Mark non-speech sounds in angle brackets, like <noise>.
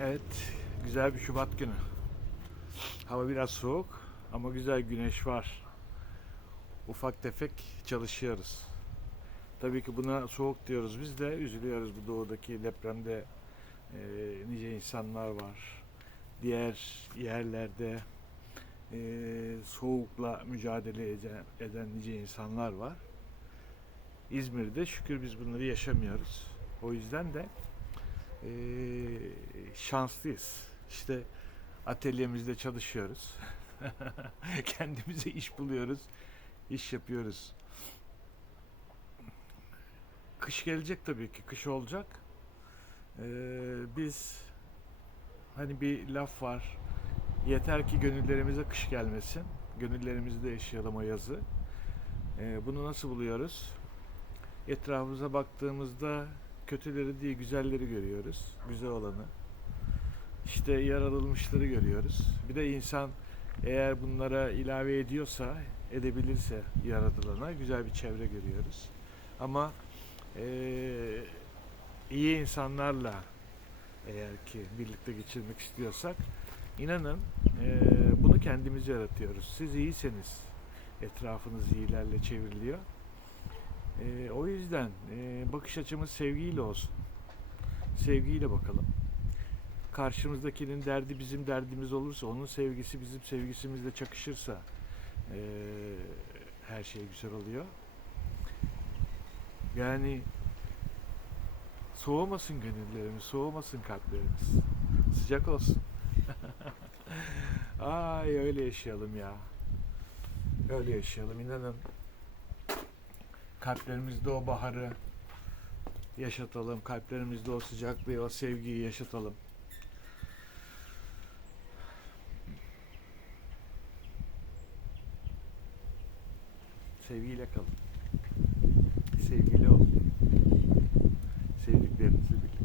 Evet, güzel bir Şubat günü. Hava biraz soğuk ama güzel güneş var. Ufak tefek çalışıyoruz. Tabii ki buna soğuk diyoruz biz de üzülüyoruz bu doğudaki depremde e, nice insanlar var. Diğer yerlerde e, soğukla mücadele eden, eden nice insanlar var. İzmir'de şükür biz bunları yaşamıyoruz. O yüzden de e, şanslıyız. İşte atölyemizde çalışıyoruz. <laughs> Kendimize iş buluyoruz. iş yapıyoruz. Kış gelecek tabii ki. Kış olacak. Ee, biz hani bir laf var. Yeter ki gönüllerimize kış gelmesin. Gönüllerimizde yaşayalım o yazı. Ee, bunu nasıl buluyoruz? Etrafımıza baktığımızda kötüleri değil güzelleri görüyoruz. Güzel olanı. İşte yaratılmışları görüyoruz. Bir de insan eğer bunlara ilave ediyorsa, edebilirse yaratılana güzel bir çevre görüyoruz. Ama eee, iyi insanlarla eğer ki birlikte geçirmek istiyorsak inanın eee, bunu kendimiz yaratıyoruz. Siz iyiyseniz etrafınız iyilerle çevriliyor. Eee, o yüzden eee, bakış açımız sevgiyle olsun. Sevgiyle bakalım. Karşımızdakinin derdi bizim derdimiz olursa, onun sevgisi bizim sevgisimizle çakışırsa eee, her şey güzel oluyor. Yani soğumasın gönüllerimiz, soğumasın kalplerimiz. Sıcak olsun. <laughs> Ay öyle yaşayalım ya. Öyle yaşayalım inanın. Kalplerimizde o baharı yaşatalım. Kalplerimizde o sıcaklığı, o sevgiyi yaşatalım. Sevgiyle kalın. Sevgili olun. Sevdiklerinizi bilin.